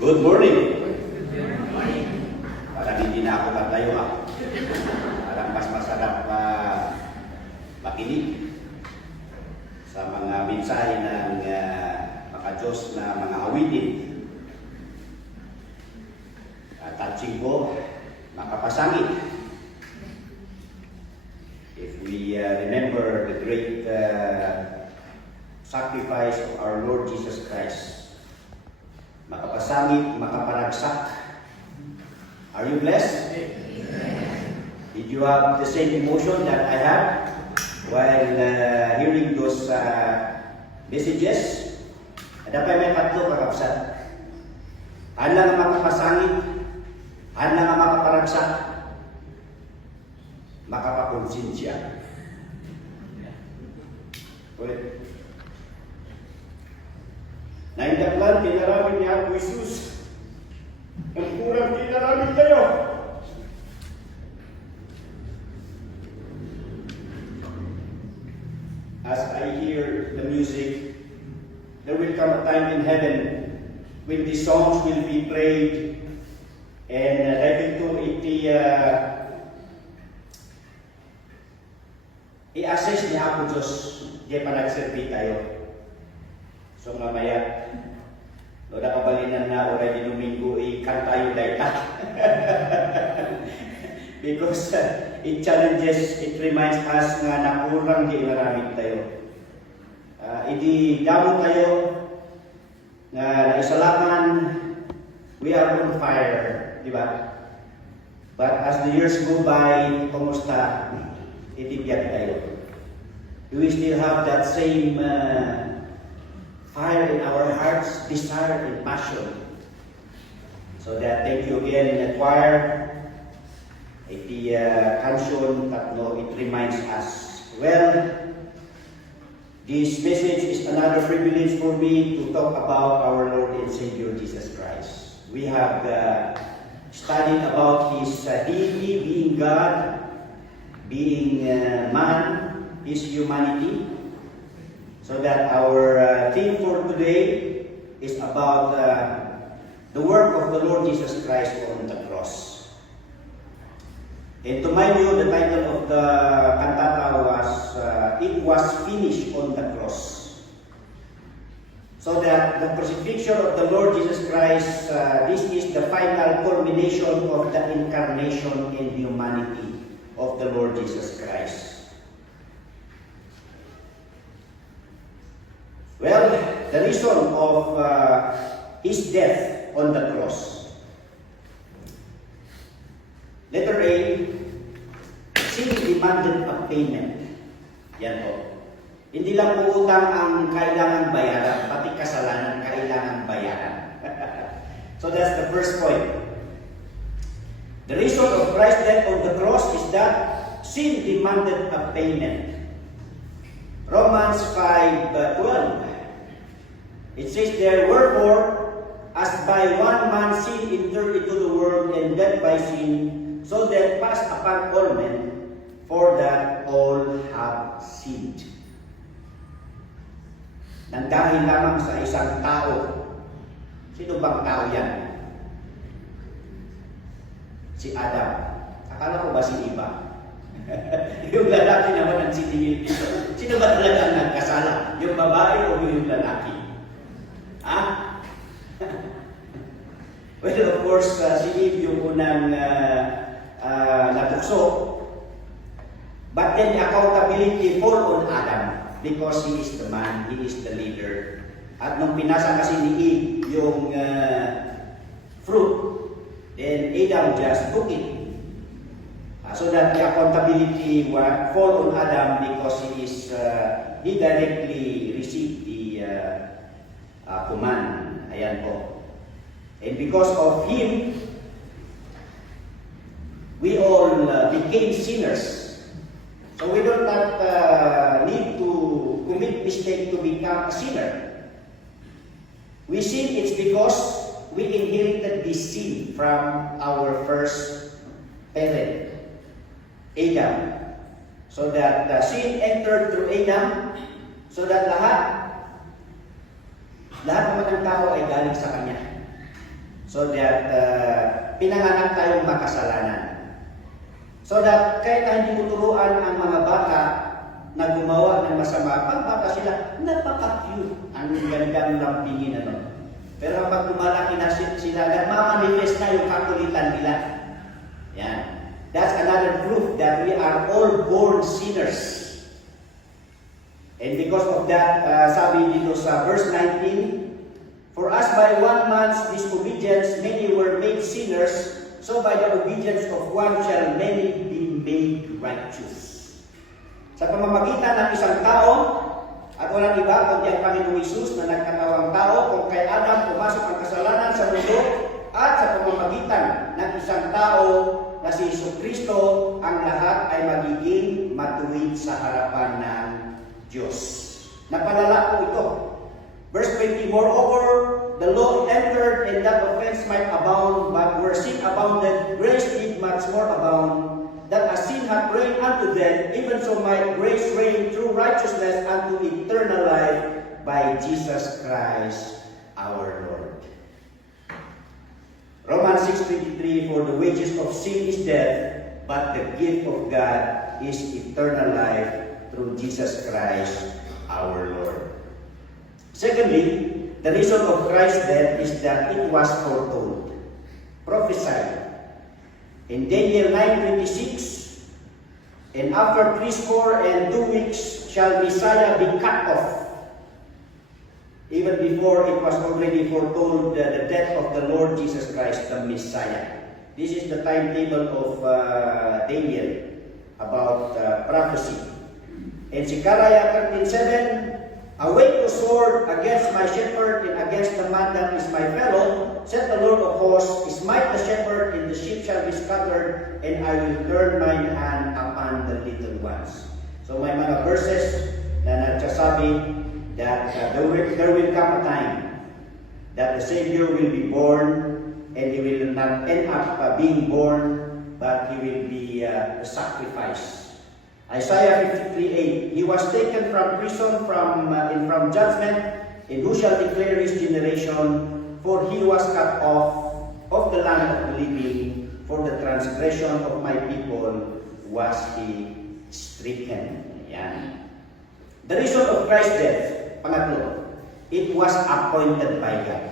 Good morning. Parang hindi na ako tatayo ha. Parang mas masarap makinig sa mga mensahe ng mga Diyos na mga awitin. Touching ko, makapasangit. If we remember the great sacrifice of our Lord Jesus Christ, makapasangit, makaparagsak. Are you blessed? Did you have the same emotion that I had while hearing those messages? Ada pa may tatlo kakapsat. Hala nga makapasangit, hala nga makaparagsak, makapakonsensya. Ulit. Naindaklan, tinaramin niya ako Jesus. Ang kurang tinaramin kayo. As I hear the music, there will come a time in heaven when these songs will be played and i-assess niya ako Diyos, di pa nagservi tayo. So mamaya, no nakabalinan na oray di Domingo, ikan tayo dahil because it challenges, it reminds us nga nakurang di maraming tayo. Idi damo tayo na naisalaman, we are on fire, di ba? But as the years go by, kumusta? Itibiyat tayo. Do we still have that same fire in our hearts, desire and passion? So that, thank you again, choir. Iti kansion, tatlo, it reminds us. Well, this message is another privilege for me to talk about our Lord and Savior Jesus Christ. We have studied about His deity, being God, being man, His humanity. So that our theme for today is about the work of the Lord Jesus Christ on the cross. And to mind you, the title of the cantata was It Was Finished on the Cross. So that the crucifixion of the Lord Jesus Christ, this is the final culmination of the incarnation and humanity of the Lord Jesus Christ. Well, the reason of His death on the cross. Letter A, sin demanded a payment. Yan po. Hindi lang po utang ang kailangan bayaran, pati kasalanan kailangan bayaran. So that's the first point. The reason of Christ's death on the cross is that sin demanded a payment. Romans 5:12. It says there, wherefore, as by one man sin entered into the world, and death by sin, so death passed upon all men, for that all have sinned. Nang dahil lamang sa isang tao. Sino bang tao yan? Si Adam. Akala ko ba si Eva? Yung lalaki naman ang siningil dito. Sino ba talaga ang nagkasala? Yung babae o yung lalaki? Ha? Well, of course, si Eve yung unang natukso. But then the accountability fall on Adam because he is the man, he is the leader. At nung pinasa kasi ni Eve yung fruit, then Adam just took it. So that the accountability fall on Adam because he directly received the command. Ayan po. And because of him, we all became sinners. So we do not need to commit mistake to become a sinner. We sin, it's because we inherited this sin from our first parent, Adam. So that sin entered through Adam, so that lahat naman ng tao ay galing sa kanya. So that pinanganak tayong makasalanan. So that kahit na hindi mo turuan ang mga bata na gumawa ng masama, pag bata sila, napaka-cute. Ang gandang lampingin ano. Pero kapag lumalaki na sila, nagmamanifest na yung kakulitan nila. Yan. That's another proof that we are all born sinners. And because of that, sabi dito sa verse 19, for us by one man's disobedience, many were made sinners, so by the obedience of one shall many be made righteous. Sa pamamagitan ng isang tao, at walang iba kundi ang Panginoong Hesus na nagkatawang tao, kung kay Adam pumasok ang kasalanan sa mundo, at sa pamamagitan ng isang tao na si Jesucristo, ang lahat ay magiging matuwid sa harapan ng Diyos. Napalala po ito. Verse 20, moreover, the law entered and that offense might abound, but where sin abounded, grace did much more abound, that as sin hath reigned unto them, even so might grace reign through righteousness unto eternal life by Jesus Christ our Lord. Romans 6:23, for the wages of sin is death, but the gift of God is eternal life through Jesus Christ our Lord. Secondly, the reason of Christ's death is that it was foretold, prophesied. In Daniel 9:26, and after 62 weeks shall Messiah be cut off. Even before it was already foretold the death of the Lord Jesus Christ, the Messiah. This is the timetable of Daniel about prophecy. In Zechariah 13:7, awake the sword against my shepherd and against the man that is my fellow, said the Lord of hosts, smite the shepherd and the sheep shall be scattered, and I will turn mine hand upon the little ones. So may mga verses na nagsasabi that there will come a time that the Savior will be born, and he will not end up being born, but he will be a sacrifice. Isaiah 53:8, he was taken from prison, from judgment, and who shall declare his generation? For he was cut off of the land of the living, for the transgression of my people was he stricken. Yan. The reason of Christ's death, pangatlo, it was appointed by God.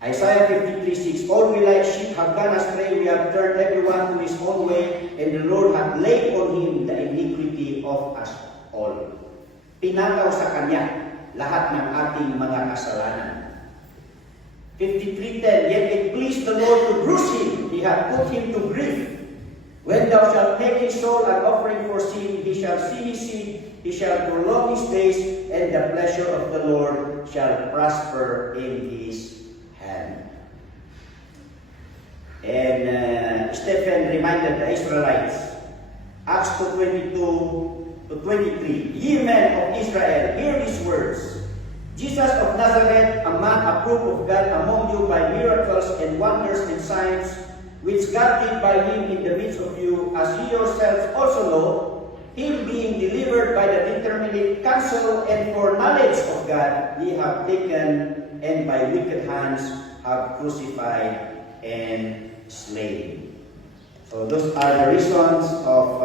Isaiah 53:6, all we like sheep have gone astray, we have turned everyone to his own way, and the Lord hath laid on him the iniquity of us all. Pinakaw sa kanya lahat ng ating mga kasalanan. 53:10, yet it pleased the Lord to bruise him, he hath put him to grief. When thou shalt make his soul an offering for sin, he shall see his seed, he shall prolong his days, and the pleasure of the Lord shall prosper in his hand. And Stephen reminded the Israelites, Acts 2:22-23, ye men of Israel, hear these words. Jesus of Nazareth, a man approved of God among you by miracles and wonders and signs, which God did by him in the midst of you, as ye yourselves also know, him being delivered by the determinate counsel and foreknowledge of God, ye have taken, and by wicked hands have crucified and slain. So those are the reasons of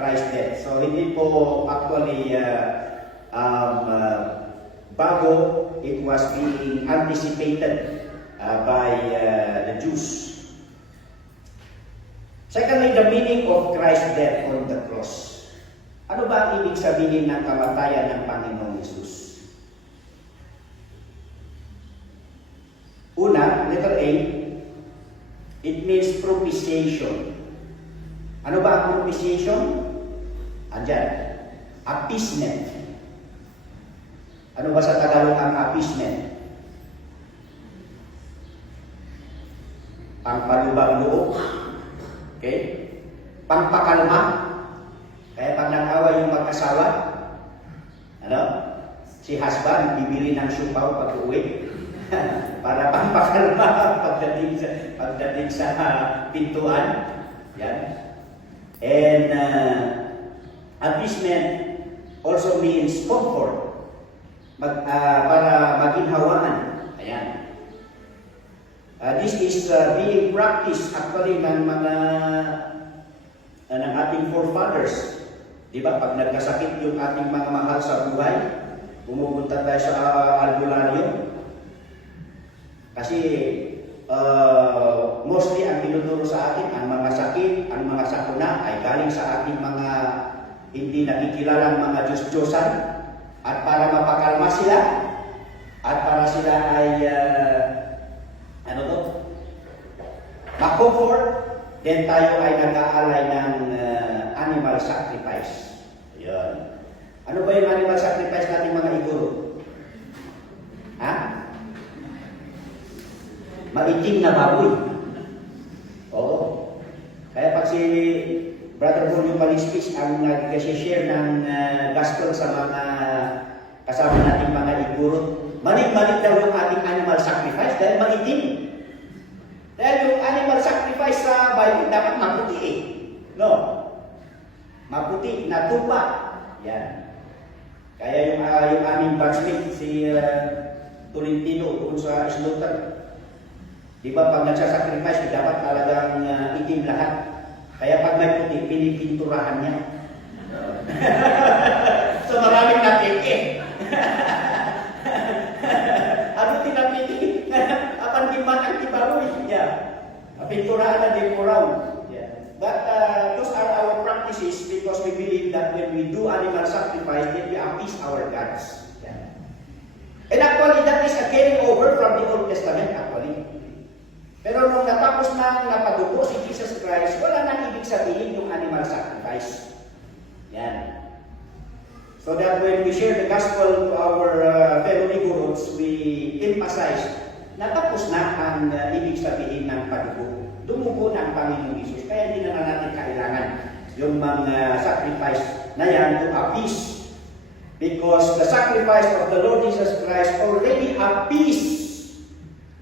Christ's death. So hindi po actually bago, it was being anticipated by the Jews. Secondly, the meaning of Christ's death on the cross. Ano ba ang ibig sabihin ng kamatayan ng Panginoong Hesus? Una, letter A, it means propitiation. Ano ba ang propitiation? Andyan, appeasement. Ano ba sa Tagalog ang appeasement? Pangpalubang loob. Okay? Pangpakalma. Kaya pag nag-away yung mag-asawa, si husband bibili ng siupaw pag uwi para pampakalma pagdating sa pintuan. Yan. And appeasement also means comfort. Para maginhawaan. Ayan. This is being practiced actually ng mga ng ating forefathers. Di ba? Pag nagkasakit yung ating mga mahal sa buhay, pumupunta tayo sa albularyo. Kasi mostly ang tinuturo sa atin, ang mga sakit, ang mga sakuna ay galing sa ating mga hindi nakikilalang mga Diyos-Diyosan. At para mapakalma sila, at para sila ay ma-comfort, then tayo ay nag-aalay ng animal sacrifice. Ayan. Ano ba yung animal sacrifice natin mga iguro? Ha? Maitim na baboy. Oo. Kaya pag si Brother Julio Palispis ang nag-share ng gospel sa mga kasama nating mga iguro, malig-malig daw yung ating animal sacrifice dahil maitim. Dahil yung animal sacrifice sa Bible dapat maputi eh. No? Maputi, na tupa. Yan. Kaya yung aming batchmate, si Tolentino, kung sa slaughter, di ba pag nagsasacrifice, dapat talagang itim lahat. Kaya pag may puti, pinipinturahan niya. So maraming napiki. Ano tinapiki? Apan giman ang tibaroy. Yeah. Pinturahan na din mo raw. Yeah. But those are our practices because we believe that when we do animal sacrifice, then we appease our gods. Yeah. And actually, that is a carry over from the Old Testament actually. Pero nung natapos na napadugo si Jesus Christ, wala nang ibig sabihin yung animal sacrifice. Yan. So that when we share the gospel to our fellow Igorots, we emphasize na tapos na ang ibig sabihin ng padugo. Dumugo na ang Panginoong Jesus. Kaya hindi na natin kailangan yung mga sacrifice na yan to appease. Because the sacrifice of the Lord Jesus Christ already appeased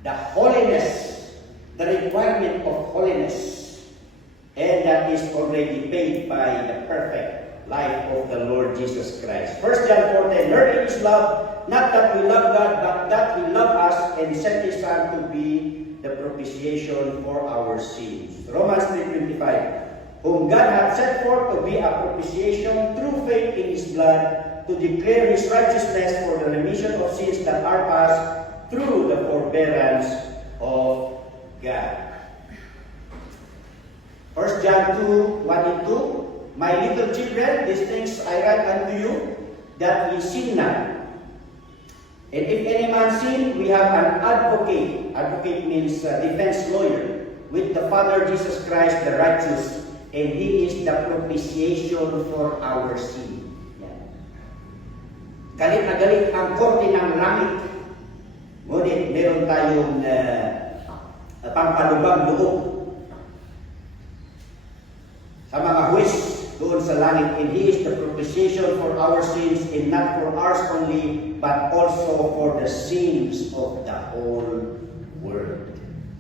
the holiness, the requirement of holiness, and that is already paid by the perfect life of the Lord Jesus Christ. 1 John 4:10, "Herein is love, not that we love God, but that He loved us and sent His Son to be the propitiation for our sins." Romans 3:25, "Whom God hath set forth to be a propitiation through faith in His blood, to declare His righteousness for the remission of sins that are past through the forbearance of God." 1 John 2:1 and 2, "My little children, these things I write unto you, that ye sin not. And if any man sin, we have an advocate." Advocate means defense lawyer. "With the Father Jesus Christ, the righteous, and He is the propitiation for our sin." Yan. Galit na galit ang korte ng langit. Ngunit meron tayong pampalubag loob sa mga huwes doon sa langit. "And He is the propitiation for our sins, and not for ours only, but also for the sins of the whole world."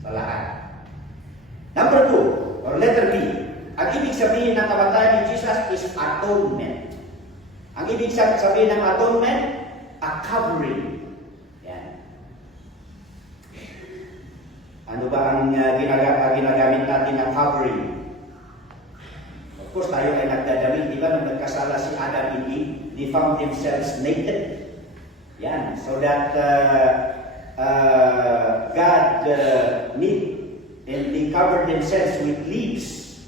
Sa lahat. Number 2, or letter B, ang ibig sabihin ng kamatayan ni Jesus is atonement. Ang ibig sabihin ng atonement, a covering. Yan. Ano ba ang ginagamit natin na covering? Of course, tayo ay nagdadamit. Di ba, nung nagkasala si Adam and Eve, they found themselves naked. Yan. So that God knit and they covered themselves with leaves.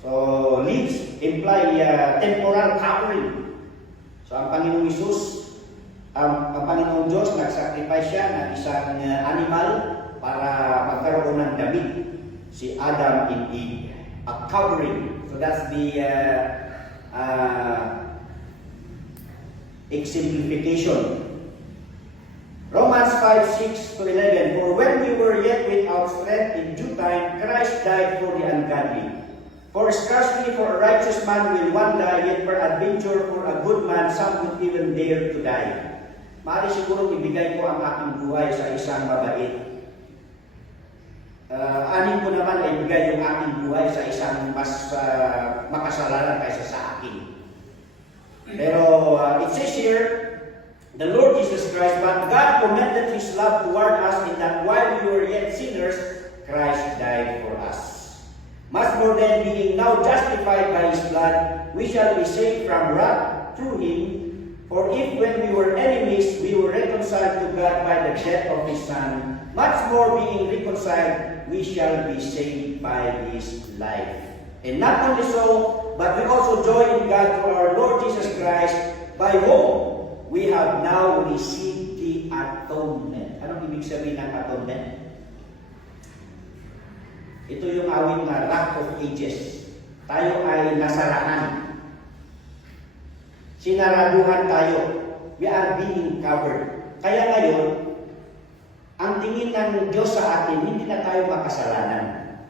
So, leaves imply temporal covering. So, ang Panginoong Isus, ang Panginoong Diyos, nag-sacrifice siya ng isang animal para magkaroon ng damit. Si Adam and Eve. A covering. So that's the exemplification. Romans 5:6-11, "For when we were yet without strength, in due time Christ died for the ungodly. For scarcely for a righteous man will one die, yet peradventure for a good man some would even dare to die." Maaari siguro ibigay ko ang aking buhay sa isang mabait. Anin ko naman ay ibigay yung aking buhay sa isang mas makasalanan kaysa sa akin. Pero it says here the Lord Jesus Christ, but God commended His love toward us in that while we were yet sinners, Christ died for us. Much more than being now justified by His blood, we shall be saved from wrath through Him. For if when we were enemies, we were reconciled to God by the death of His Son, much more being reconciled, we shall be saved by His life. And not only so, but we also joy in God through our Lord Jesus Christ, by whom we have now received the atonement. Anong ibig sabihin ng atonement? Ito yung awit na Rock of Ages. Tayo ay nasarahan. Sinaraduhan tayo. We are being covered. Kaya ngayon, ang tingin ng Diyos sa atin, hindi na tayo makasalanan.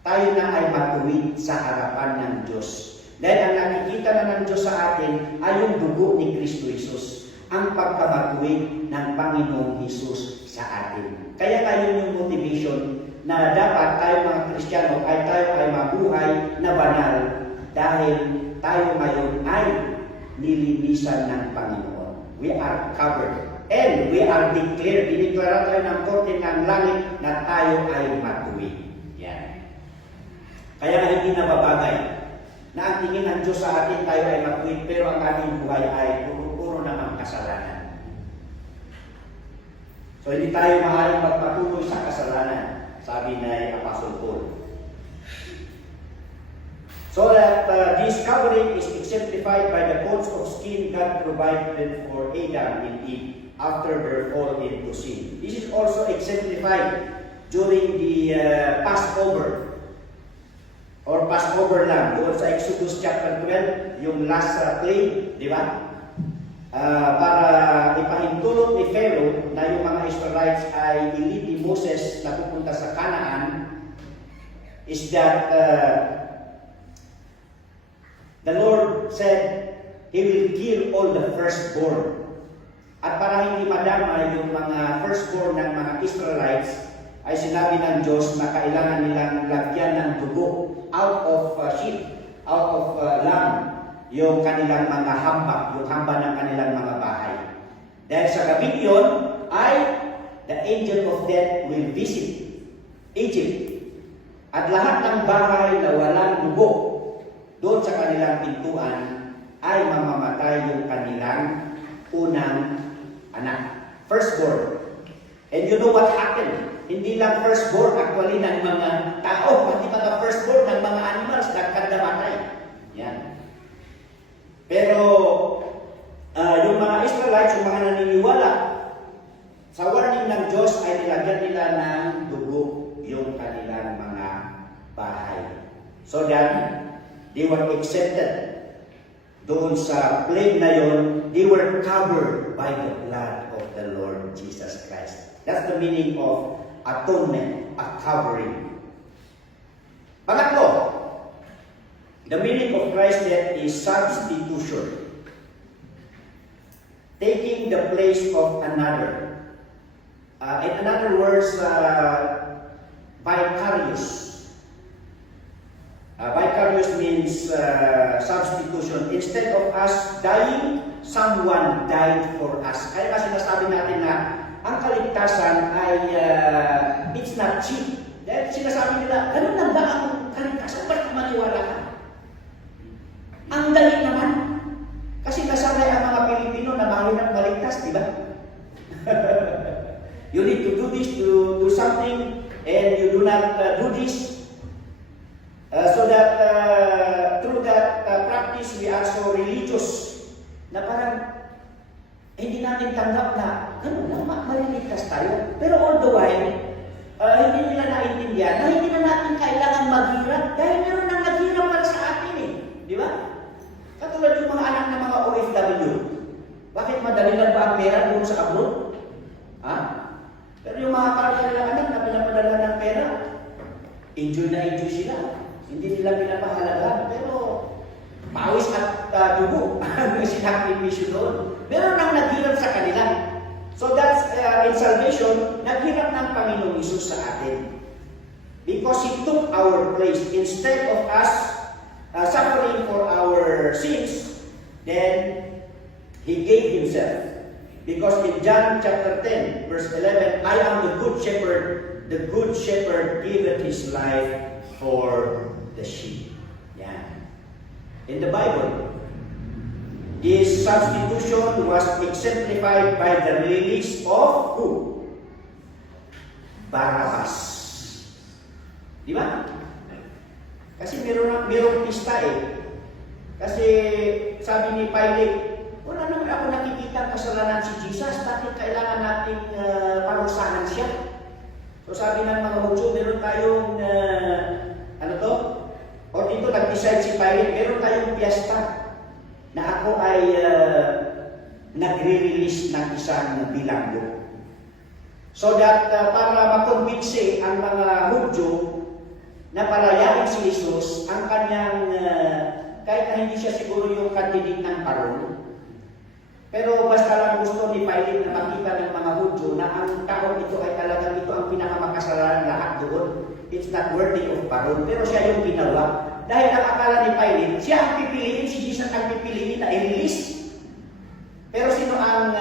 Tayo na ay matuwid sa harapan ng Diyos. Dahil ang nakikita na ng Diyos sa atin ay yung dugo ni Kristo Jesus. Ang pagkamatuwid ng Panginoong Jesus sa atin. Kaya ngayon yung motivation na dapat tayo mga Kristiyano ay tayo ay mabuhay na banal dahil tayo ngayon ay nilinisan ng Panginoon. We are covered. And we are declared. Dineklara tayo ng korte ng langit na tayo ay matuwid. Yan. Kaya hindi na babagay na ang tingin ng Diyos sa atin tayo ay matuwid, pero ang ating buhay ay puro namang kasalanan. So hindi tayo maaaring magpatuloy sa kasalanan, sabi na Apostle Paul. So that this covering is exemplified by the coats of skin God provided for Adam and Eve after their fall into sin. This is also exemplified during the Passover or Passover lamb. Doon sa Exodus chapter 12, yung last plague, di ba? Para ipahintulot ni Pharaoh na yung mga Israelites ay ilid ni Moses na pupunta sa Canaan is that the Lord said He will kill all the firstborn. At para hindi madama yung mga firstborn ng mga Israelites, ay sinabi ng Diyos na kailangan nilang lagyan ng dugo out of sheep, out of lamb, yung kanilang mga hamba, yung hamba ng kanilang mga bahay. Dahil sa gabi yun, ay the angel of death will visit Egypt. At lahat ng bahay na walang dugo doon sa kanilang pintuan ay mamamatay yung kanilang unang anak. Firstborn. And you know what happened? Hindi lang firstborn actually ng mga tao, pati mga firstborn ng mga animals nagkadamatay. Yan. Pero yung mga Israelites, yung mga naniniwala, sa warning ng Diyos ay nilagyan nila ng dugo yung kanilang mga bahay. So that they were accepted doon sa plague na yun, they were covered by the blood of the Lord Jesus Christ. That's the meaning of atonement, a covering. Pangatlo, the meaning of Christ's death is substitution. Taking the place of another. In other words, vicarious. Vicarious means substitution. Instead of us dying, someone died for us. Kaya nga sinasabi natin na ang kaligtasan ay it's not cheap. Dahil sinasabi nila, ganun lang ba ang kaligtasan? Ba't maniwala ka? Ang dali naman. Kasi nasanay ang mga Pilipino na mahirap maligtas, di ba? You need to do this, to do something, and you do not do this. So that through that practice, we are so religious na parang hindi natin tanggap na ganun lang, maliligtas tayo. Pero all the while, hindi nila naintindihan na hindi na natin kailangan maghirap dahil meron nang naghirap para sa atin eh. Di ba? Katulad yung mga anak ng mga OFW. Bakit madali lang ba ang pera doon sa abroad? Ha? Pero yung mga karagdagang anak na pinapadala ng pera, enjoy na enjoy sila. Hindi nila pinapahalaga, pero pawis at dugo ang sinakripisyo doon. Meron nang naghirap sa kanila. So that's in salvation, naghirap ng Panginoong Isus sa atin. Because He took our place. Instead of us suffering for our sins, then He gave Himself. Because in John chapter 10, verse 11, I am the good shepherd. The good shepherd giveth his life for the sheep. Yan. In the Bible, this substitution was exemplified by the release of who? Barabbas. Di ba? Kasi merong pista eh. Kasi sabi ni Pilate, wala naman ako nakikita kasalanan si Jesus, bakit kailangan nating parusahan siya? So sabi ng mga Hudyo, meron tayong, o dito nag-decide si Pilate, meron tayong piyesta na ako ay nagre-release ng isang bilanggo. So that para makumbinsi ang mga Hudyo na palayain si Jesus, ang kanyang, kahit na hindi siya siguro yung candidate ng parol, pero basta lang gusto ni Pilate na makita ng mga Hudyo na ang taong ito ay talagang ito ang pinakamakasalanan lahat doon. It's not worthy of parol, pero siya yung ginawa. Dahil ang akala ni Pilate, siya ang pipiliin, si Jesus ang pipiliin na i-release. Pero sino ang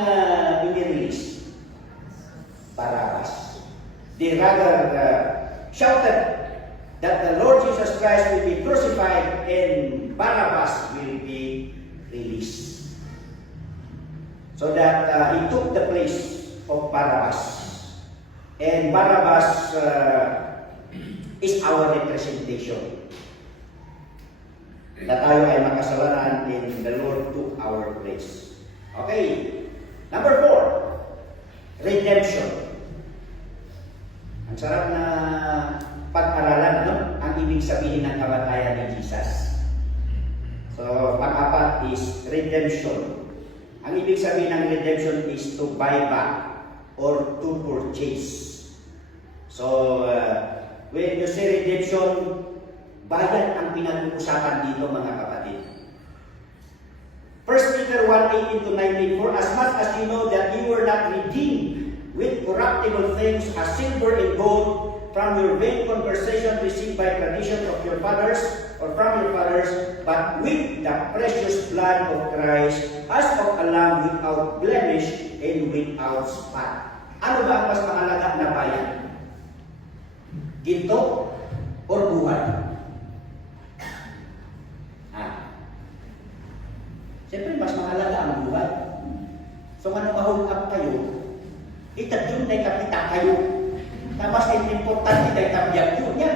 i-release? Barabbas. They rather shouted that the Lord Jesus Christ will be crucified and Barabbas will be released. So that he took the place of Barabbas. And Barabbas is our representation. Na tayo ay makasalanan and the Lord took our place. Okay. Number 4, redemption. Ang sarap na pag-aralan, no? Ang ibig sabihin ng kamatayan ni Jesus. So, pang-apat is redemption. Ang ibig sabihin ng redemption is to buy back or to purchase. So, when you say redemption, bayan ang pinag-uusapan dito, mga kapatid. 1 Peter 1:18-19, for as much as you know that you were not redeemed with corruptible things as silver and gold from your vain conversation received by tradition of your fathers or from your fathers, but with the precious blood of Christ as of a lamb without blemish and without spot. Ano ba ang mas mahalaga na bayan? Ginto or buhay? Siyempre, mas mahalaga ang buhay. So, ano ma-hold up kayo, itadyon na kapita kayo. Tapos, importante na itabiyag yun niya.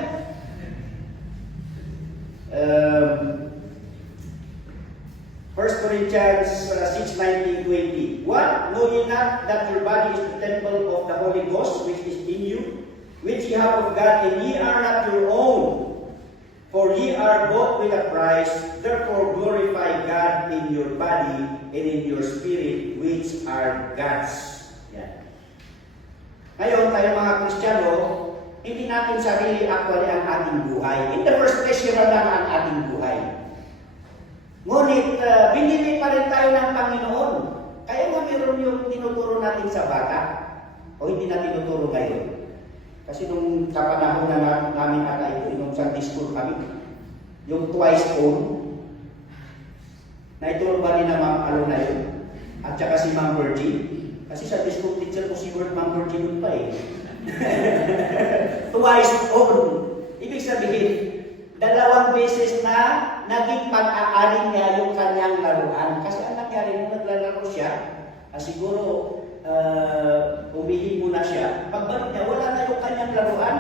1 Corinthians 6:19-20. What? Know ye not that your body is the temple of the Holy Ghost, which is in you, which ye have of God, and ye are not your own? For ye are bought with a price, therefore glorify God in your body and in your spirit, which are God's. Yan. Ngayon, tayo mga Kristiyano, hindi natin sarili actually ang ating buhay. In the first place, yun lang ang ating buhay. Ngunit, binili pa rin tayo ng Panginoon. Kaya nga meron yung tinuturo natin sa bata, o hindi na tinuturo ngayon. Kasi nung kapanahon na namin ata ito, nung Sunday school kami, yung twice own, na ituro ba ni na Ma'am Alona yun? At saka si Ma'am Virgin. Kasi sa school teacher ko si Ma'am Virgin yun pa eh. Twice own. Ibig sabihin, 2 beses na naging pag-aari niya yung kanyang laruan. Kasi ang nangyari nung naglalaro siya, siguro umihi muna siya, pagbalik niya, wala na yung kanyang laruan.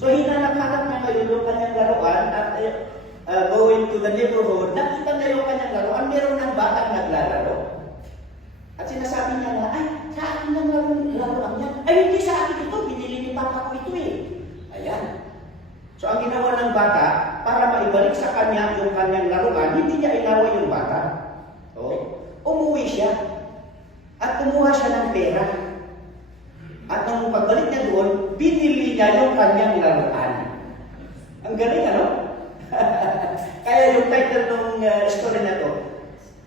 So hinanap-hanap na ngayon yung kanyang laruan at going to the neighborhood, nakita na yung kanyang laruan, meron ng batang naglalaro. At sinasabi niya na, ay, sa akin lang laruan niya. Ay, hindi sa akin ito, binili ni papa ko ito eh. Ayan. So ang ginawa ng bata, para maibalik sa kanya yung kanyang laruan, hindi niya inaway yung bata. So, umuwi siya. At kumuha siya ng pera. At nung pagbalik niya doon, binili niya yung kanyang laruan. Ang galing, ano? Kaya yung title ng story na to,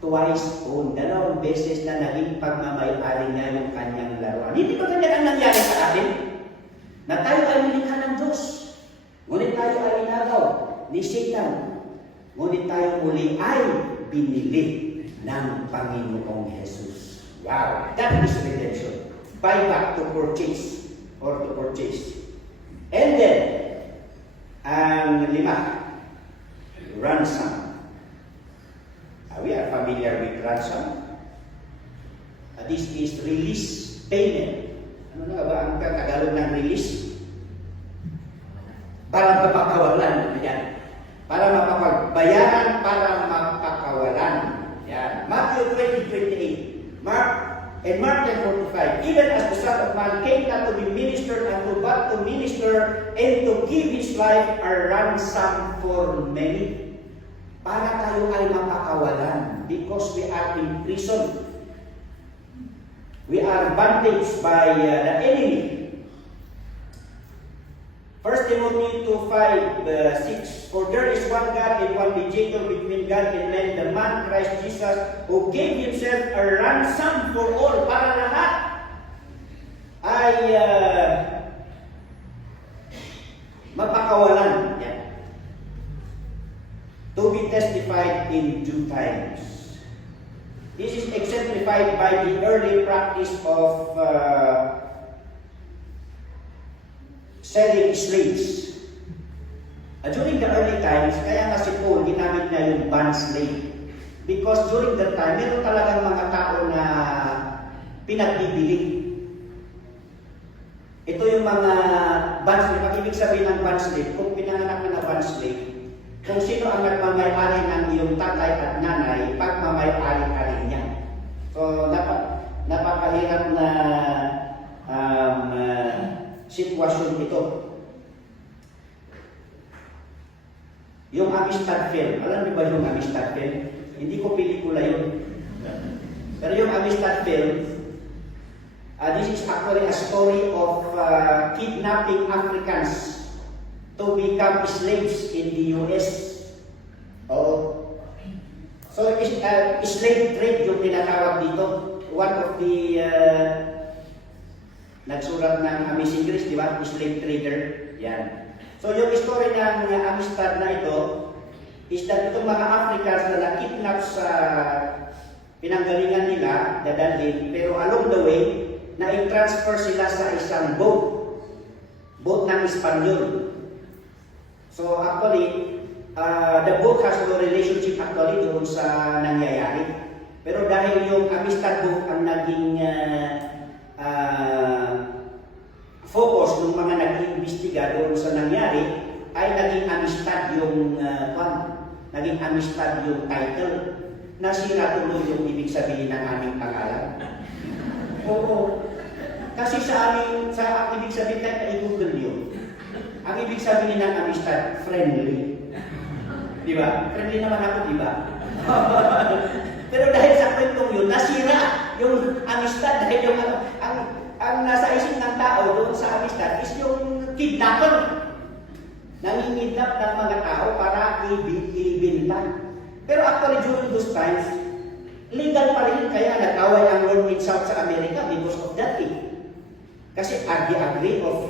twice owned. 2 beses na naging pagmamayari niya yung kanyang laruan. Hindi ba ganyan ang nangyari sa atin? Na tayo ay nilikha ng Diyos. Ngunit tayo ay inagaw ni Satan. Ngunit tayo muli ay binili ng Panginoong Jesus. Wow, that is redemption. Buy back to purchase or to purchase. And then, ang lima, ransom. We are familiar with ransom. This is release payment. Ano na ba ang Tagalog ng release? Para mapakawalan. Yan. Para mapagbayaran, para mapakawalan. Yan. Matthew 20:28. Mark 10:45. Even as the Son of Man came not to be ministered unto, but to minister and to give his life a ransom for many. Para tayo ay mapakawalan because we are in prison. We are bondaged by the enemy. 1 Timothy 2:5-6. For there is one God and one mediator between God and men, the man Christ Jesus, who gave himself a ransom for all, para lahat ay mapakawalan. Yan. To be testified in due times. This is exemplified by the early practice of selling slaves. During the early times, kaya nga si Paul ginamit niya yung bond slave. Because during that time, meron talagang mga tao na pinagbibili. Ito yung mga bond slave. Ang ibig sabihin ng bond slave, kung pinanganak na bond slave, kung sino ang nagmamay-ari ng iyong tatay at nanay, pagmamay-ari ka rin niya. So, napakahirap na sitwasyon ito. Yung Amistad film, alam niyo ba yung Amistad film? Hindi ko pelikula yun. Pero yung Amistad film, this is actually a story of kidnapping Africans to become slaves in the US. So, slave trade yung tinatawag dito. One of the nagsulat ng Amazing Grace, di ba? Slave trader. Yan. So, yung story ng Amistad na ito is that itong mga Africans na na-kidnap sa pinanggalingan nila, dadalhin, pero along the way, na-transfer sila sa isang boat ng Espanyol. So actually, the boat has no relationship actually doon sa nangyayari. Pero dahil yung Amistad boat ang naging focus ng mga nag-iimbestiga doon sa nangyari, ay naging Amistad yung naging Amistad yung title. Nasira tuloy yung ibig sabihin ng aming pangalan. Oo. Kasi sa ibig sabihin kahit i-google nyo, ang ibig sabihin ng Amistad, friendly. Di ba? Friendly naman ako, di ba? Pero dahil sa kwentong yun, nasira yung Amistad. Dahil yung, ang nasa isip ng tao doon sa Amistad is yung kidnapper. Nangingidnap ng mga tao para ibinta. Pero actually during those times, legal pa rin, kaya nag-away ang North and South sa Amerika because of that thing. Kasi agree of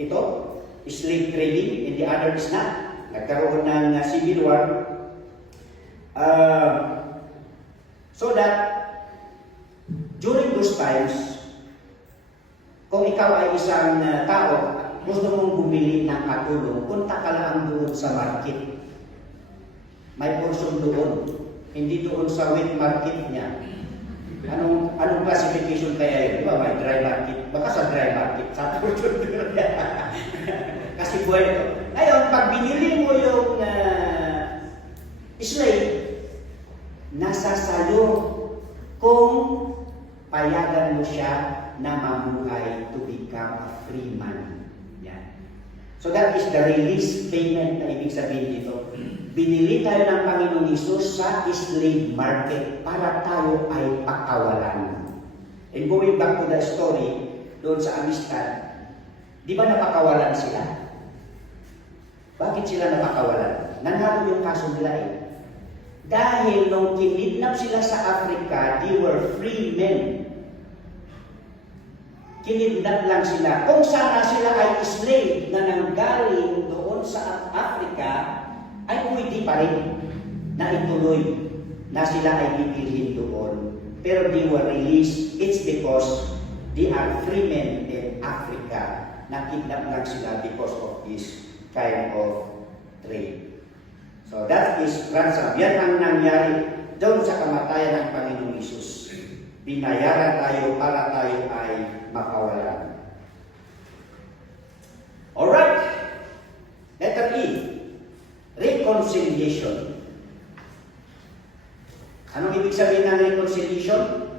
ito, slave trading, and the other is not. Nagkaroon ng civil war. So that, during those times, kung ikaw ay isang tao, gusto mong bumili ng katulong, punta ka lang doon sa market. May portion doon. Hindi doon sa wet market niya. Anong classification kaya yun? Di ba? May dry market. Baka sa dry market. Sa portion doon. Kasi buhay ito. Ngayon, pag binili mo yung slave, nasa sayo kung payagan mo siya na mamuhay to become a free man. Yan. So that is the release payment na ibig sabihin dito. Binili tayo ng Panginoon Hesus sa slave market para tayo ay pakawalan. And going back to the story, doon sa Amistad, di ba napakawalan sila? Bakit sila napakawalan? Nanalo yung kaso nila eh. Dahil nung kinidnap sila sa Africa, they were free men. Kinidnap lang sila. Kung sana sila ay slave na nanggaling doon sa Africa, ay pwede pa rin na ituloy na sila ay pipilhin doon pero they were released. It's because they are free men in Africa. Nakidnap lang sila because of this kind of trade. So that is ransom. Yan ang nangyari doon sa kamatayan ng Panginoong Hesus. Binayaran tayo para tayo ay makawalan. Alright. Letter E. Reconciliation. Anong ibig sabihin ng reconciliation?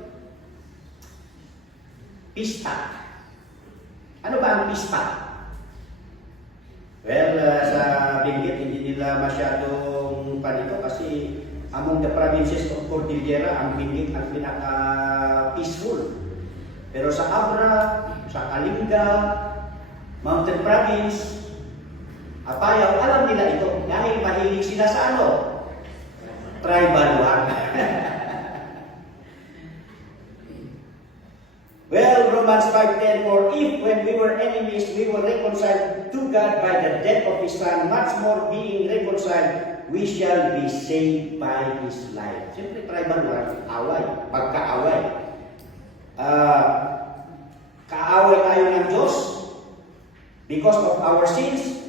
Pista. Ano ba ang pista? Well, sa Benguet, hindi nila masyadong panito kasi among the provinces of Cordillera, ang Benguet ang pinaka-peaceful. Pero sa Abra, sa Kalinga, Mountain Province, Apayao, alam nila ito dahil mahilig sila sa ano? Tribal war. Well, Romans 5:10, for if when we were enemies, we were reconciled to God by the death of His Son, much more being reconciled, we shall be saved by His life. Siyempre, tribal war, away, pagkaaway. Kaaway tayo ng Diyos because of our sins,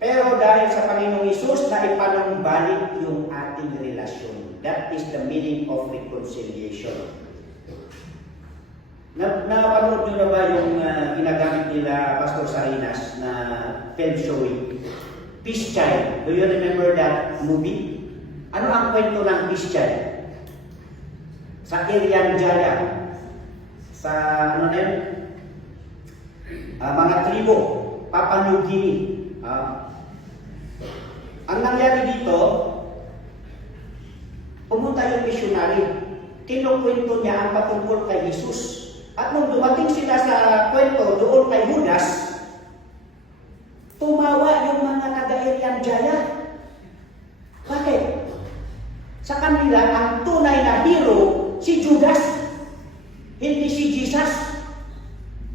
pero dahil sa Panginoong Hesus na ipanumbalik yung ating relasyon. That is the meaning of reconciliation. Napanood nyo na ba yung ginagamit nila Pastor Salinas na film showing? Peace Child. Do you remember that movie? Ano ang kwento ng Peace Child? Sa Irian Jaya. Sa ano na yun? Mga tribo. Papua New Guinea. Ang nangyari dito, pumunta yung missionary. Kinukwento niya ang patungkol kay Jesus. At nung dumating sila sa kwento doon kay Judas, tumawa yung mga taga-Irian Jaya. Bakit? Sa kanila, ang tunay na hero, si Judas, hindi si Jesus.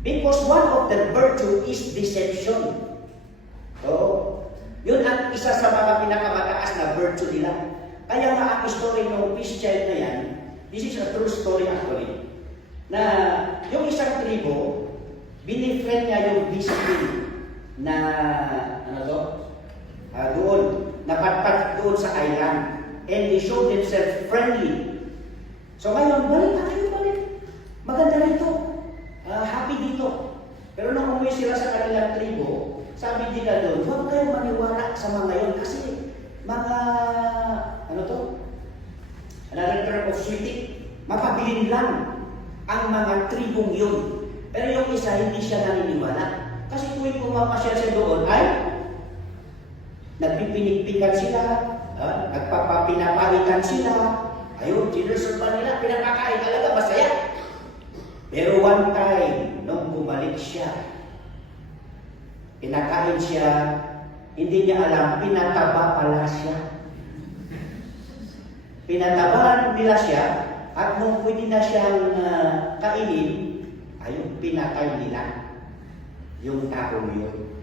Because one of the virtue is deception. So, yun ang isa sa mga pinakamataas na virtue nila. Kaya nga ang story ng Peace Child na yan, this is a true story actually, na yung isang tribo, binifriend niya yung discipline na, doon, napatpat doon sa island. And they showed themselves friendly. So ngayon, balik na kayo, balik. Maganda rito. Happy dito. Pero nung umuwi sila sa kanilang tribo, sabi nila doon, huwag kayong maniwala sa mga yun kasi mga, another term of sweetie, mapabilin lang ang mga tribong yun. Pero yung isa, hindi siya naniniwala. Kasi tuwing pumapasya siya doon, ay nagpipinigpikan sila, nagpapapinapahitan sila, ayun, sinusunpan nila, pinapakain talaga, masaya. Pero one time, nung bumalik siya, pinakain siya, hindi niya alam, pinataba pala siya. Pinatabahan nila siya, at nung pwede na siyang kainin, ayun, pinatay nila yung taong yun.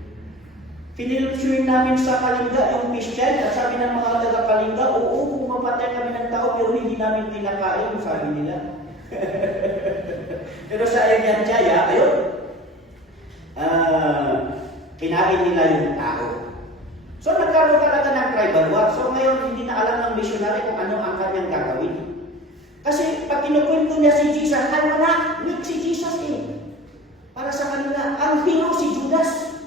Pinilipsuin namin sa Kalinga yung Christian, at sabi ng mga taga-Kalinga, oo, pumapatay kami ng tao, pero hindi namin pinakain, sabi nila. Pero sa Irian Jaya, ayun, kinain nila yung tao. So nagkaroon talaga ng tribal war. So ngayon, hindi na alam ng missionary kung ano ang kanyang gagawin. Kasi pag kinukwento niya si Jesus, ay wala, weak si Jesus eh. Para sa kanila, ang hero si Judas.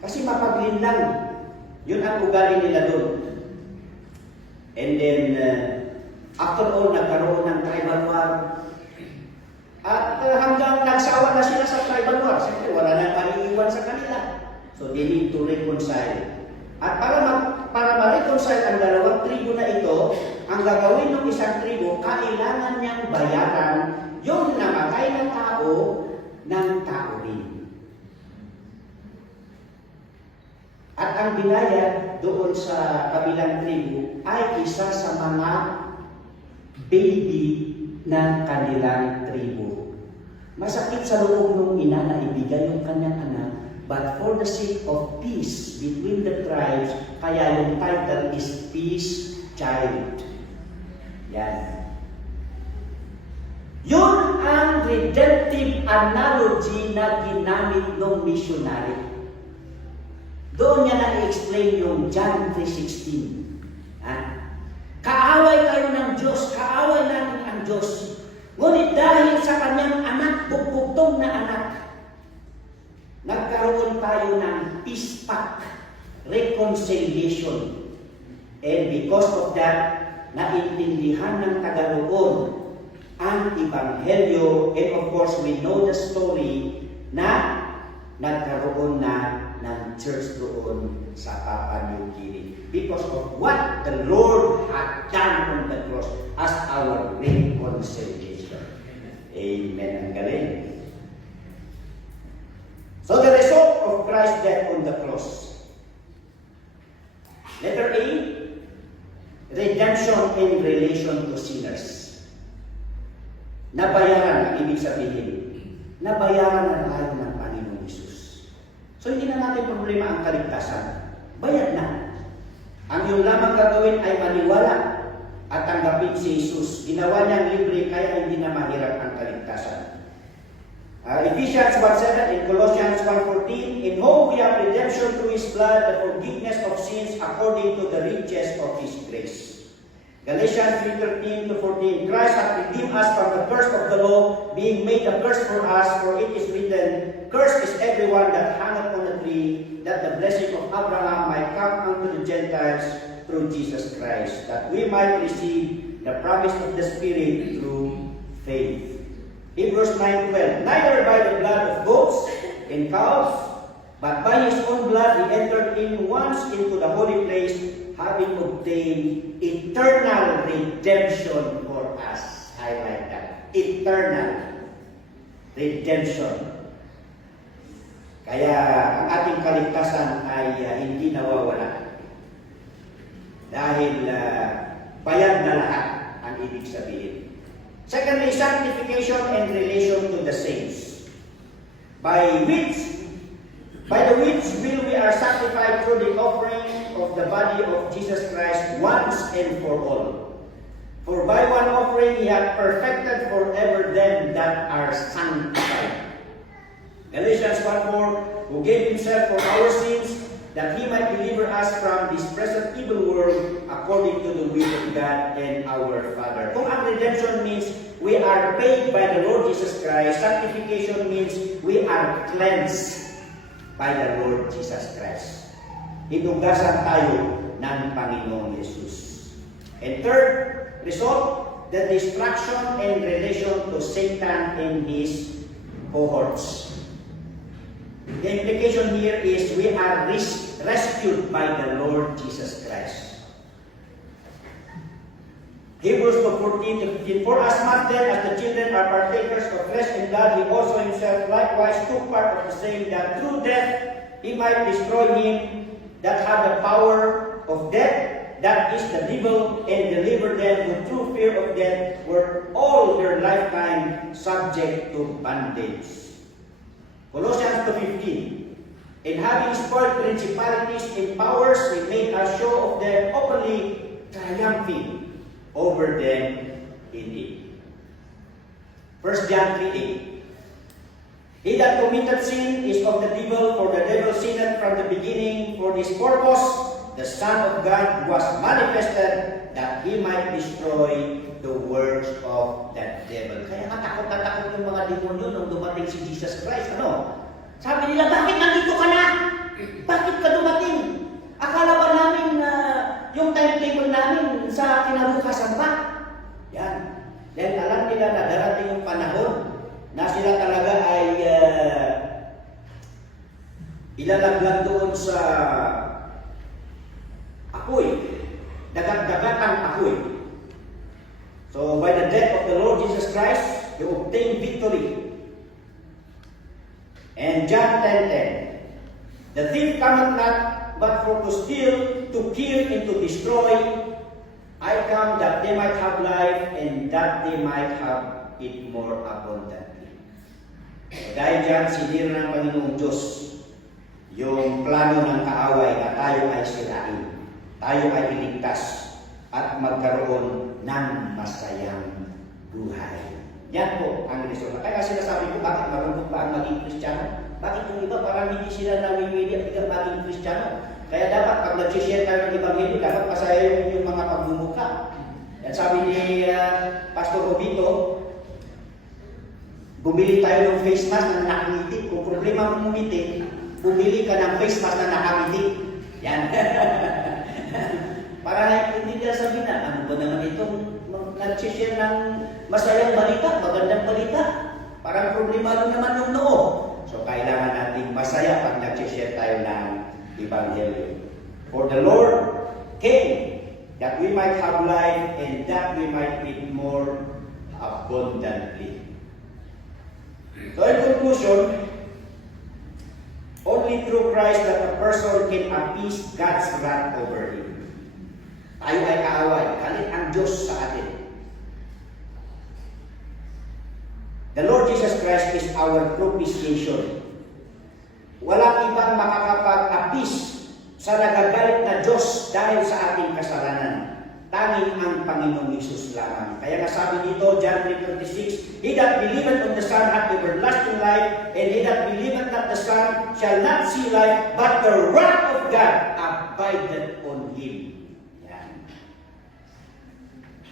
Kasi mapaglinlang lang. Yun ang ugali nila doon. And then, after all, nagkaroon ng tribal war. At hanggang nagsawa na sila sa tribal war. Siyempre, wala na maiiwan sa kanila. So, they need to reconcile. At para ma-reconcile ang dalawang tribo na ito, ang gagawin ng isang tribo, kailangan niyang bayaran yung namatay na tao ng tao rin. At ang binayad doon sa kabilang tribo ay isa sa mga baby ng kanilang tribo. Masakit sa loob ng ina na ibigay yung kanyang anak, but for the sake of peace between the tribes, kaya yung title is Peace Child. Yan. Yun ang redemptive analogy na ginamit ng missionary. Doon niya na-explain yung John 3:16. Kaaway tayo ng Diyos, kaaway natin ang Diyos. Ngunit dahil sa kanyang anak, bugtong na anak, nagkaroon tayo ng peace pact, reconciliation. And because of that, naintindihan ng taga-roon ang Ebanghelyo. And of course, we know the story na nagkaroon na ng church doon sa Papua New Guinea. Because of what the Lord had done on the cross as our reconciliation. Amen. Ang galing. So the result of Christ's death on the cross. Letter A, redemption in relation to sinners. Nabayaran, ang ibig sabihin, nabayaran na tayo ng Panginoong Hesus. So hindi na natin problema ang kaligtasan. Bayad na. Ang iyong lamang gagawin ay maniwala at tanggapin si Jesus. Ginawa niyang libre kaya hindi na mahirap ang kaligtasan. Ephesians 1:7 and Colossians 1:14, in whom we have redemption through His blood, the forgiveness of sins according to the riches of His grace. Galatians 3:13-14, Christ hath redeemed us from the curse of the law, being made a curse for us, for it is written, cursed is everyone that hangeth on a tree, that the blessing of Abraham might come unto the Gentiles through Jesus Christ, that we might receive the promise of the Spirit through faith. Hebrews 9:12, neither by the blood of goats and calves, but by His own blood He entered in once into the holy place, having obtained eternal redemption for us. I like that. Eternal redemption. Kaya ang ating kaligtasan ay hindi nawawala. Dahil bayad na lahat ang ibig sabihin. Secondly, sanctification in relation to the saints. By the which will we are sanctified through the offering of the body of Jesus Christ once and for all. For by one offering He hath perfected forever them that are sanctified. Galatians 1:4, who gave Himself for our sins, that He might deliver us from this present evil world, according to the will of God and our Father. Kung ang redemption means we are paid by the Lord Jesus Christ, sanctification means we are cleansed by the Lord Jesus Christ. Hinugasan tayo ng Panginoong Yesus. And third result, the destruction in relation to Satan and his cohorts. The implication here is we are rescued by the Lord Jesus Christ. Hebrews 2:14-15, for as much then as the children are partakers of flesh and blood, He also Himself likewise took part of the same, that through death He might destroy him that had the power of death, that is the devil, and deliver them who through fear of death were all their lifetime subject to bondage. Colossians 2:15, in having spoiled principalities and powers, He made a show of them openly, triumphing over them in it. 1 John 3:8, he that committed sin is of the devil, for the devil sinned from the beginning. For this purpose the Son of God was manifested, that He might destroy the works of that devil. Kaya nga takot na takot yung mga demonyo nung dumating si Jesus Christ. Ano? Sabi nila, bakit nandito ka na? Bakit ka dumating? Akala ba namin yung timetable namin sa kinabukasan pa? Yan. Then alam nila na darating yung panahon na sila talaga ay ilalaglag doon sa apoy. Dagat-dagatang apoy. So by the death of the Lord Jesus Christ, they obtained victory. And John 10:10, the thief cometh not but for to steal, to kill, and to destroy. I come that they might have life, and that they might have it more abundantly. So dahil dyan, sinira ng Panginoong Diyos yung plano ng kaaway na tayo ay sirain, tayo ay iligtas, at magkaroon ng masayang buhay. Yan po ang reason. Kaya sinasabi ko, bakit marunong pa ang maging Kristiyano? Bakit yung iba parang hindi sila nawinili at hindi maging Kristiyano? Kaya dapat pag nag-share tayo ng Ebanghelyo, dapat masaya yung mga pagmumukha. At sabi ni Pastor Robito, bumili tayo ng face mask na nakangiti. Kung problema mong ngumiti, bumili ka ng face mask na nakangiti. Yan. Para hindi nila sabihin na, ano ba naman itong nag-share ng masayang balita, magandang balita. Parang problema lang naman yung noo. So kailangan nating masaya pag nag-share tayo ng Ebanghelyo. For the Lord came that we might have life and that we might live more abundantly. So in conclusion, only through Christ that a person can appease God's wrath over him. Tayo ay kaaway, galit ang Diyos sa atin. The Lord Jesus Christ is our propitiation. Walang ibang makakapag-appease sa nagagalit na Diyos dahil sa ating kasalanan. Tanging ang Panginoong Hesus lamang. Kaya nga sabi dito, John 3:36, He that believeth on the Son hath everlasting life, and he that believeth not the Son shall not see life, but the wrath of God abideth on him. Yan.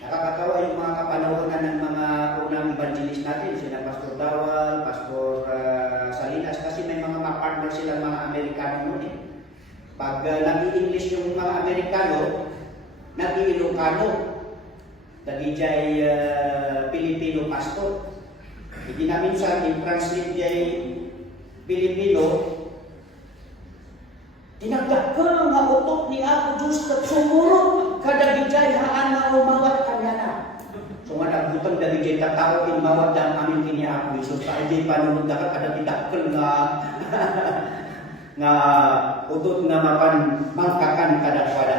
Nakakatawa yung mga kapanahonan ng mga unang evangelist natin, sila Pastor Dawal, Pastor Salinas, kasi may mga partner sila mga Amerikano noon eh. Pag nag-i-English yung mga Amerikano, nag-i-Ilocano, nag-i-jay Pilipino pastor. Hindi na minsan, i-translate jay Pilipino, tinagdak ka ng utok ni Apo Diyos at sumurot kada gijay haan na umawat kanya na. So nga nagbutang da gijay tatao in mawat da ang amin kini Apo Diyos. Sa gijay panunod da ka kada tidakkel nga nga utot nga mapan mangkakan kada kwada.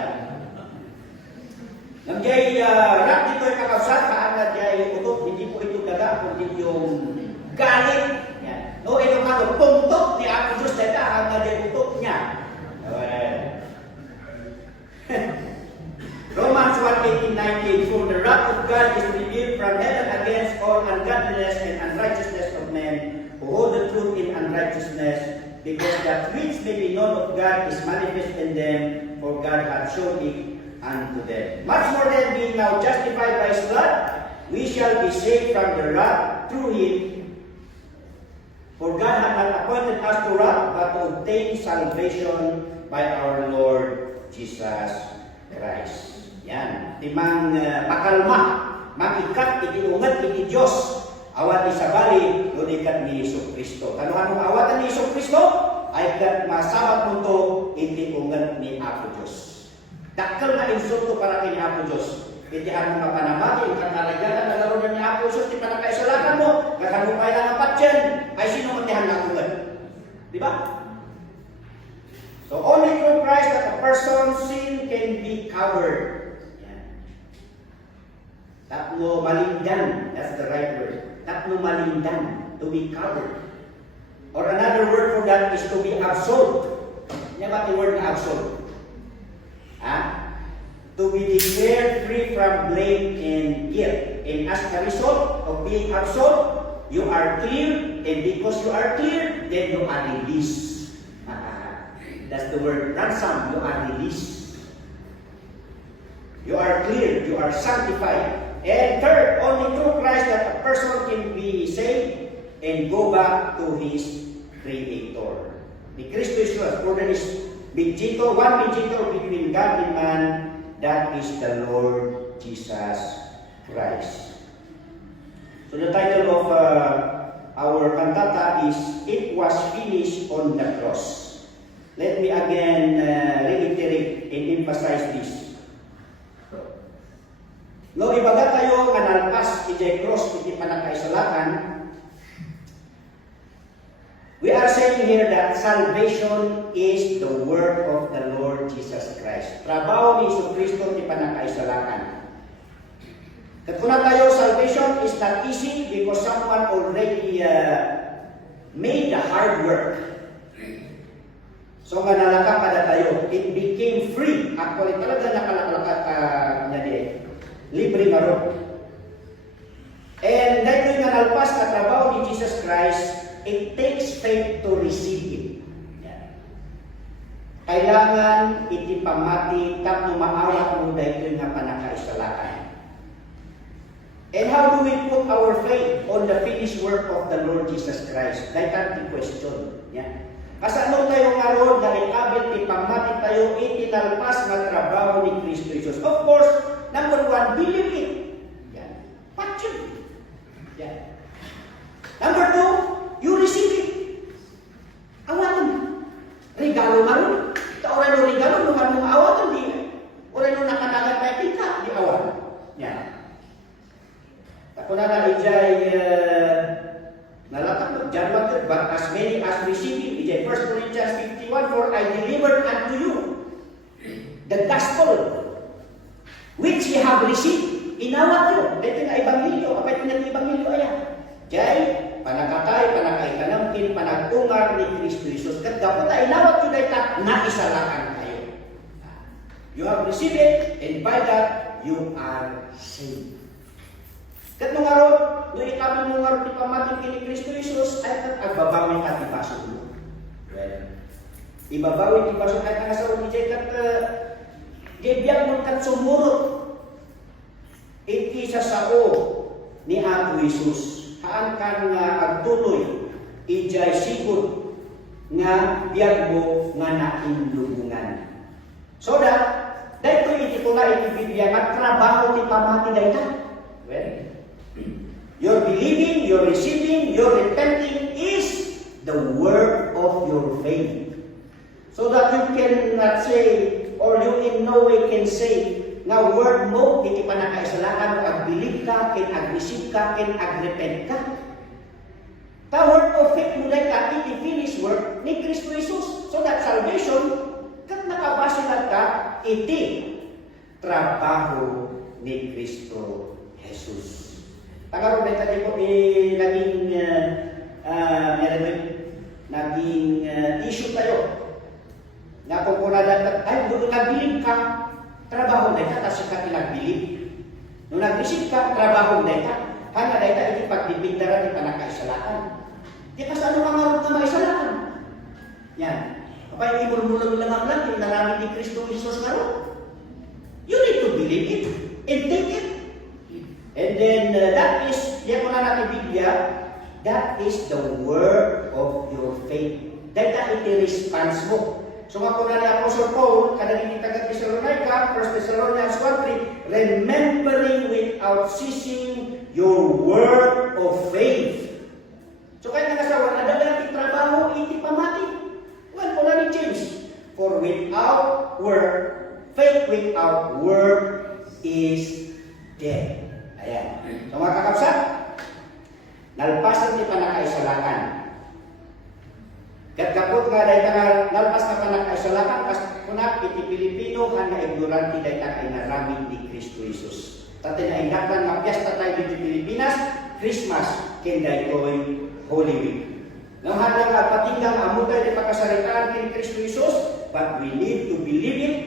Nang jay rak dito ay kakabsat kaanad jay utot, hindi po ito daga kundi yung galit. Yan. No, ito ka puntok ni Apo Diyos dada ang jay utot niya. Romans 1:18-19, For the wrath of God is revealed from heaven against all ungodliness and unrighteousness of men who hold the truth in unrighteousness, because that which may be known of God is manifest in them, for God hath shown it unto them. Much more than being now justified by His blood, we shall be saved from the wrath through Him. For God hath not appointed us to wrath, but to obtain salvation by our Lord Jesus Christ. Yan. Timang pakalma, magikat, itinungat, iti Diyos. Awat isabali, lunikat ni Iso Kristo. Ano-anong awatan ni Iso Kristo? Ay kat masabat mo to, itinungat ni Apo Diyos. Dakkel na insulto para kini Apo Diyos. Itihan mo mapanamati, ikanalagyan na laro ni Apo Diyos, di pa nakaisalakan mo, kakanupay lang ang patyan, ay sino matihan na kungan? Di ba? So only through Christ that a person's sin can be covered. Tatlo malindan, that's the right word. Tatlo malindan, to be covered. Or another word for that is to be absolved. Yan ba yung word na absolved? To be declared free from blame and guilt. And as a result of being absolved, you are clear, and because you are clear, then you are released. That's the word ransom, you are released. You are clear, you are sanctified. And third, only through Christ that a person can be saved and go back to his Creator. The Kristo Jesus, for there is mediator, one mediator between God and man, that is the Lord Jesus Christ. So the title of our cantata is It Was Finished on the Cross. Let me again reiterate and emphasize this. No, ibaga tayo nga nalpas ijay cross iti panakaisalakan. We are saying here that salvation is the work of the Lord Jesus Christ. Trabaho ni Iso Kristo iti panakaisalakan. Katuna tayo, salvation is not easy because someone already made the hard work. So nga nalakap kada tayo, it became free. Actually talaga nakalakat libre nga ron. And dahil nga nalpas na trabaho ni Jesus Christ, it takes faith to receive it. Yan. Kailangan itipamati tapno maawa mo dahil nga panakaisalakan. And how do we put our faith on the finished work of the Lord Jesus Christ? Dahil the question. Yan. Kasano tayo ngayon na ikabit ipamati tayo itinalpas na trabaho ni Kristo Jesus? Of course, number one, believe it. Yan. Patyon. Yeah. Number two, you receive it. Awatan. Regalo nga rin. Oray no regalo, nung anong awatan di. Oray no nakanagat na kita, di awatan. Yeah. Ako na ijay nalatak John 1, but as many as receive it, ijay 1 Corinthians 51, for I delivered unto you the gospel which ye have received. Inawat nyo. Dito nga Ebanghelyo. Kapag ito nga Ebanghelyo ayan. Jay, panakatay, panakaikanamkin, panagtungar ni Kristo Jesus. Kat dapat ay inawat nyo dahil naisalakan kayo. You have received it, and by that, you are saved. Kat nung araw, nung ikabing nung araw, di pamating kini Kristo Jesus, ay kat agbabawin ka di baso mo. Well, ibabawin di baso kahit nga sa ulit, kat gibiyag mo kat sumurot. Iti sa sao ni Apo Jesus, haan kan nga agtuloy, ijay sigod nga biyag mo nga nainlubungan. So that, dahil ko iti ko nga itibibiyag at trabaho ti pamati dahil. Well, your believing, your receiving, your repenting is the work of your faith. So that you cannot say, or you in no way can say, nga word mo, iti panakaisalakan mo, ag-believe ka, kin ag-receive ka, kin ag-repent ka. The word of faith mo dahil ka, iti finished work ni Kristo Jesus. So that salvation, kat nakabasilan ka, iti trabaho ni Kristo Jesus. Tagaro na tayo po, naging issue tayo. Nga kung kunada, ay, doon nag-believe ka, trabaho na ita, tapos ka pinagbilib. Nung nag-receive ka, trabaho na ita. Hanga na ita, iti pagdipindaran, iti panakaisalakan. Di ka sa ano mangarap na maisalakan. Yan. Kapag imulmulang lang ang lang, yung naramit ni Kristo Jesus nga ron. You need to believe it and take it. And then, that is, yan ko na natin Biblia, that is the word of your faith. Dahil na iti response mo. So nga po na ni Apostle Paul, kadaging taga Thessalonica, 1 Thessalonians 1:3, remembering without ceasing your word of faith. So kahit nakasawa, adalang trabaho, iti pamati. Well, po na ni James, for without work, faith without work is dead. Ayan. So mga kakapsat, nalpasan ti panakaisalakan. Kapot nga dahil nga nalpas na panakaisalakan, kas kunak iti Pilipino nga ignorante dahil ka inaramid ni Kristo Jesus. Tati na inaklan nga piyesta tayo dito Pilipinas, Christmas, kinday ko'y Holy Week. Nang handa nga patinggang amutay di pagkasaritaan kini Kristo Jesus, but we need to believe it,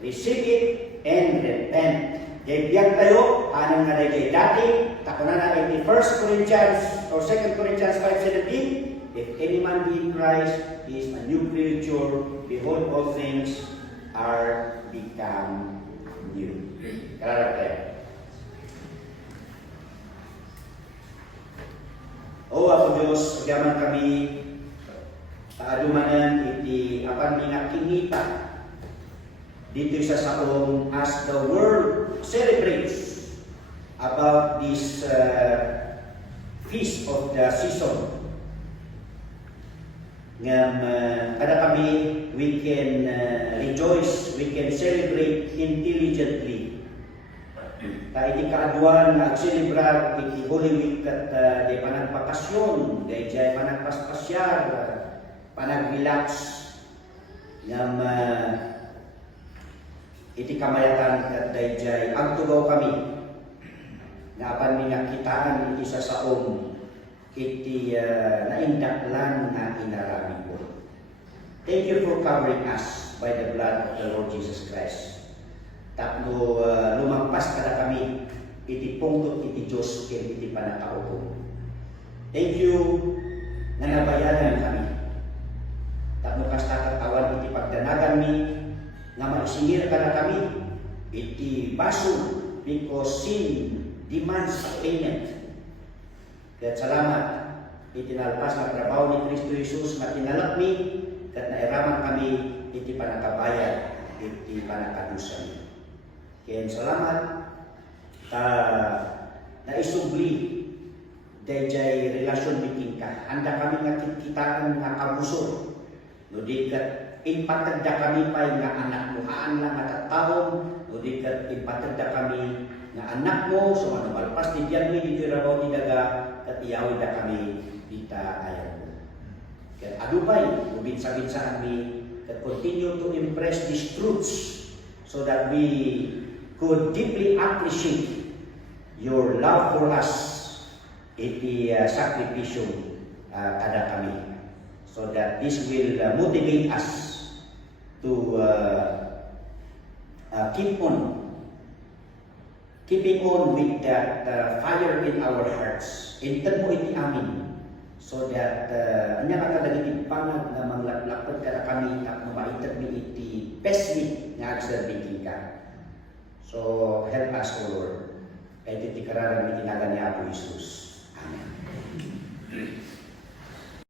receive it, and repent. Dahil biyag tayo, anong nga dahil dati, takunan na iti 1 Corinthians or 2 Corinthians 5:17, if any man be in Christ, he is a new creature. Behold, all things are become new. Kararap tayo. O ako Diyos, agaman kami kaadumanan iti apan minakingita dito sa saong as the world celebrates about this feast of the season. Kada kami, we can rejoice, we can celebrate intelligently. Iti kaaduan na agselebrar iti Holy Week at di panagpakasyon, di panagpaspasyar, panag-relax, iti kamayatan at dayjay agtugaw kami nga apan minakitaan iti sa saom iti naindaklan nga inarami ko. Thank you for covering us by the blood of the Lord Jesus Christ. Tapno lumagpas kada kami iti pungtot iti Diyos ken iti panakaubos. Thank you nga nabayanan kami. Tapno kasta katawan iti pagdanagan mi nga maisingir ka na kami iti baso because sin demands a payment. Kaya salamat iti nalpas na trabaho ni Kristo Jesus nga tinalak mi kat nairaman kami iti panakabayad iti panakadusa mi. Kaya salamat naisubli dayjay relasyon bitin ka. Handa kami nga kitaan nga kabusor. No di kat impatagda kami pa'y nga anak mo haan lang at taon. No di kat impatagda kami nga anak mo so ano malpas di diyan mi dito rabaw ni daga kat iyawi da kami dita ayaw mo. Kaya adubay ubinsa-binsaan mi kat continue to impress these truths so that we could deeply appreciate your love for us iti sakripisyo kada kami so that this will motivate us to keeping on with that fire in our hearts. Intad mo iti amin so that anya kakadagiti pangag na manglaklapad kada kami at maitad mi iti pesmit nga agserbitin ka. So help us, O Lord. Kaya iti kararan mi tinagan ni Apo Jesus. Amen.